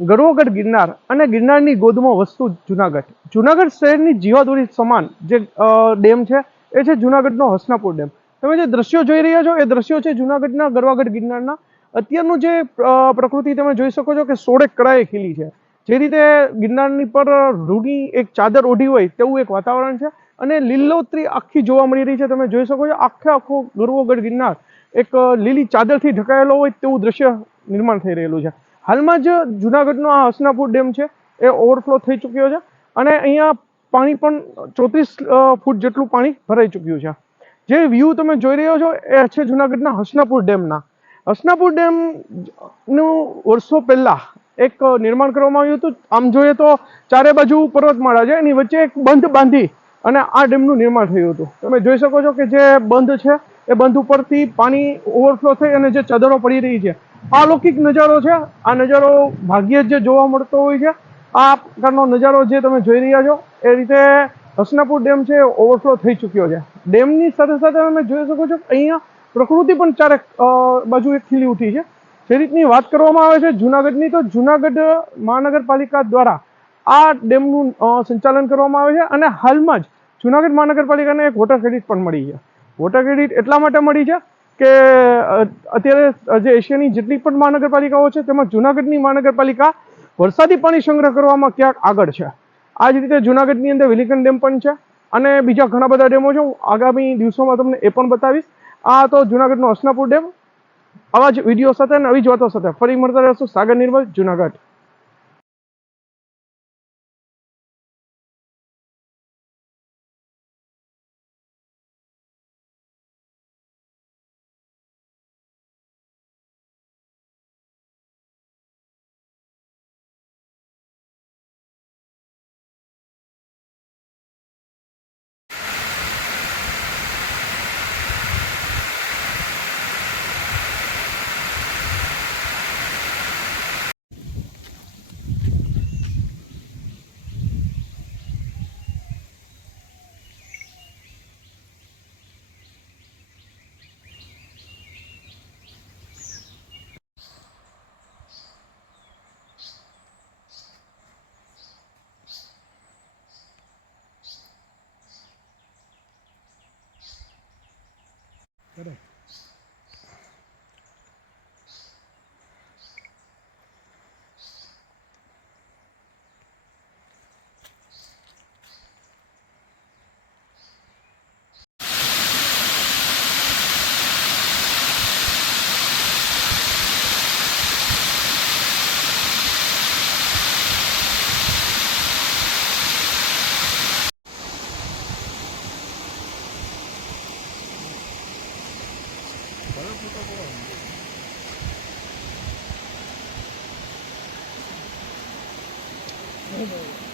ગરવોગઢ ગિરનાર અને ગિરનારની ગોદમાં વસતું જુનાગઢ. જુનાગઢ શહેરની જીવાદોરી સમાન જે ડેમ છે, એ છે જુનાગઢનો હસનાપુર ડેમ. તમે જે દ્રશ્યો જોઈ રહ્યા છો, એ દ્રશ્યો છે જુનાગઢના ગરવાગઢ ગિરનારના. અત્યારનું જે પ્રકૃતિ તમે જોઈ શકો છો કે સોળે કળાએ ખીલી છે. જે રીતે ગિરનારની પર રૂની એક ચાદર ઓઢી હોય તેવું એક વાતાવરણ છે અને લીલોતરી આખી જોવા મળી રહી છે. તમે જોઈ શકો છો આખે આખો ગરવોગઢ ગિરનાર એક લીલી ચાદરથી ઢકાયેલો હોય તેવું દ્રશ્ય નિર્માણ થઈ રહેલું છે. હાલમાં જ જુનાગઢનો આ હસનાપુર ડેમ છે, એ ઓવરફ્લો થઈ ચૂક્યો છે અને અહીંયા પાણી પણ ચોત્રીસ ફૂટ જેટલું પાણી ભરાઈ ચૂક્યું છે. જે વ્યૂ તમે જોઈ રહ્યો છો એ છે જુનાગઢના હસનાપુર ડેમના. હસનાપુર ડેમનું વર્ષો પહેલાં એક નિર્માણ કરવામાં આવ્યું હતું. આમ જોઈએ તો ચારે બાજુ પર્વતમાળા છે, એની વચ્ચે એક બંધ બાંધી અને આ ડેમનું નિર્માણ થયું હતું. તમે જોઈ શકો છો કે જે બંધ છે, એ બંધ ઉપરથી પાણી ઓવરફ્લો થઈ અને જે ચદરો પડી રહી છે અલૌકિક નજારો છે. આ નજારો ભાગ્યે જ જોવા મળતો હોય છે. આ પ્રકારનો નજારો જે તમે જોઈ રહ્યા છો, એ રીતે હસનાપુર ડેમ છે ઓવરફ્લો થઈ ચૂક્યો છે. ડેમની સાથે સાથે તમે જોઈ શકો છો અહીંયા પ્રકૃતિ પણ ચારેક બાજુ એક ખીલી ઉઠી છે. જે રીતની વાત કરવામાં આવે છે જુનાગઢની, તો જુનાગઢ મહાનગરપાલિકા દ્વારા આ ડેમનું સંચાલન કરવામાં આવે છે અને હાલમાં જ જુનાગઢ મહાનગરપાલિકાને એક વોટર ક્રેડિટ પણ મળી છે. વોટર ક્રેડિટ એટલા માટે મળી છે કે અત્યારે જે એશિયાની જેટલી પણ મહાનગરપાલિકાઓ છે, તેમાં જુનાગઢની મહાનગરપાલિકા વરસાદી પાણી સંગ્રહ કરવામાં ક્યાંક આગળ છે. આ જ રીતે જુનાગઢની અંદર વિલિકન ડેમ પણ છે અને બીજા ઘણા બધા ડેમો છે. હું આગામી દિવસોમાં તમને એ પણ બતાવીશ. આ તો જુનાગઢનો અસનાપુર ડેમ. આવા જ વીડિયો સાથે અને આવી જ વાતો સાથે ફરી મળતા રહેશું. સાગર નિર્મલ, જુનાગઢ. Tara. Oh,